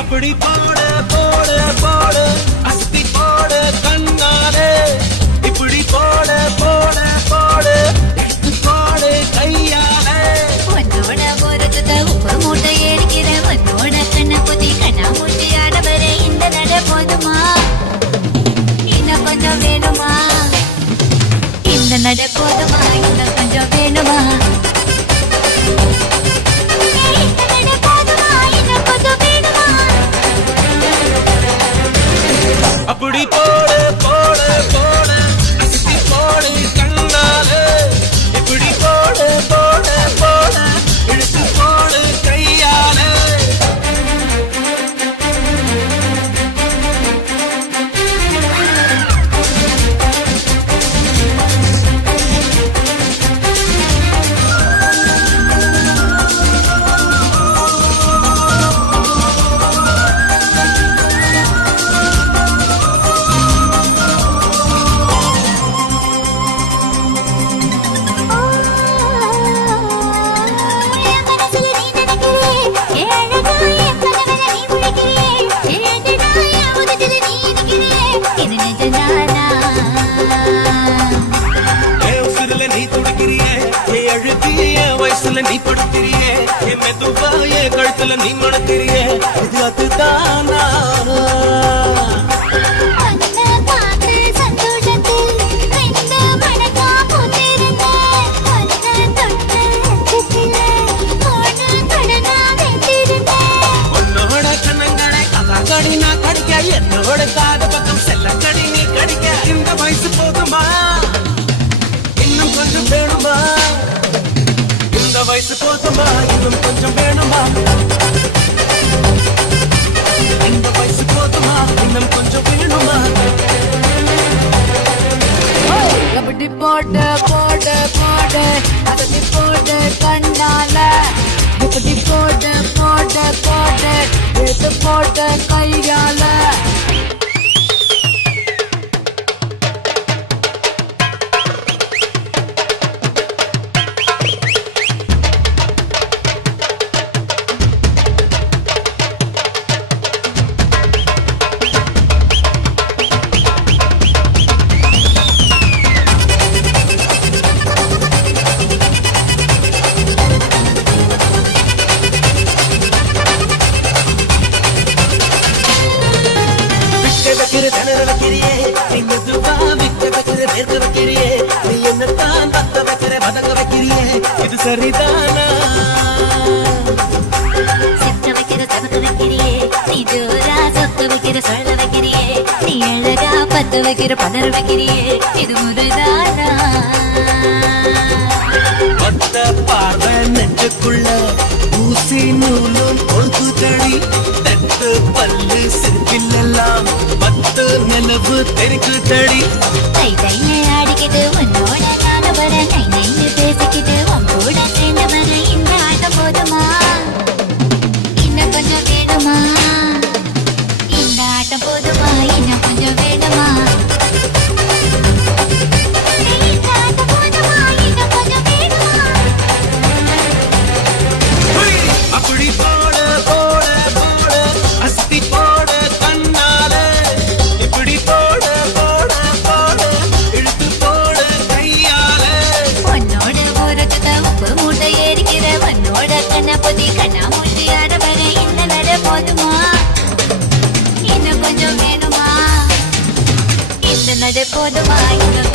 அப்படி போட போட போட அஸ்தி போட கண்ணாலே இப்படி போட போட போட எடுத்து போட கையாலே உன்னோட போறதுத உப்பு மூட்டை ஏறிக்கிற உன்னோட கண்ண குத்தி கண்ணா மூட்டி ஆடவர இந்த நட போதுமா இன்னும் கொஞ்சம் வேணுமா இந்த நட போதுமா இன்னும் கொஞ்சம் வேணுமா அப்படி போட போட போட அஸ்தி போட கண்ணாலே இப்படி போட போட போட எடுத்து போட கையாலே வயசுல நீ படுத்திரியே என் மெதுவாய கழுத்துல நீ மணத்திரியே இது அதுதானா உன்னோட கண்ணங்களை கதாக்கடி நான் கடிக்க என்னோட காது பக்கம் செல்ல கடி நீ கடிக்க இந்த வயசு போதுமா இன்னும் கொஞ்சம் வேணுமா இந்த வயசு போதுமா இன்னும் கொஞ்சம் வேணுமா இந்த வயசு போதுமா இன்னும் கொஞ்சம் வேணுமா அப்படி போட போட போட அப்படி போட கண்ணால இப்படி போட போட போட எடுத்து போட கையால இது சரிதானா சித்த வைக்கிற சபத்த வைக்கிறியே நீ ஜோரா சொத்த வைக்கிற சொல்ல வைக்கிறியே நீ அழகா பத்து வைக்கிற பதற வைக்கிறியே இது முறைதானா பத்த பார்வை நெஞ்சுக்குள்ள ஊசி நூலும் கொழுக்குதடி தட்டு பல்லு சிரிப்பிலெல்லாம் பத்து நிலவு தெரிக்குதடி தை தையை ஆடிக்கிட்டு உன்னோட நான வர நை நைன்னு பேசிக்கிட்டு உன் கூட சேர்ந்து வர இந்த ஆட்டம் போதுமா இன்னும் கொஞ்சம் வேணுமா இந்த ஆட்டம் போதுமா இன்னும் கொஞ்சம் வேணுமா இந்த ஆட்டம் போதுமா இன்னும் கொஞ்சம் வேணுமா அப்படி போட போட போட அஸ்தி போட கண்ணாலே இப்படி போட போட போட இழுத்து போட கையாலே உன்னோட ஊரத்துல உப்பு மூட்டை ஏறிக்கிற உன்னோட கண்ண பொதி கண்ணா மூஞ்சி ஆட வர இந்த நட போதுமா இன்னும் கொஞ்சம் வேணுமா இந்த நட போதுமா இன்னும்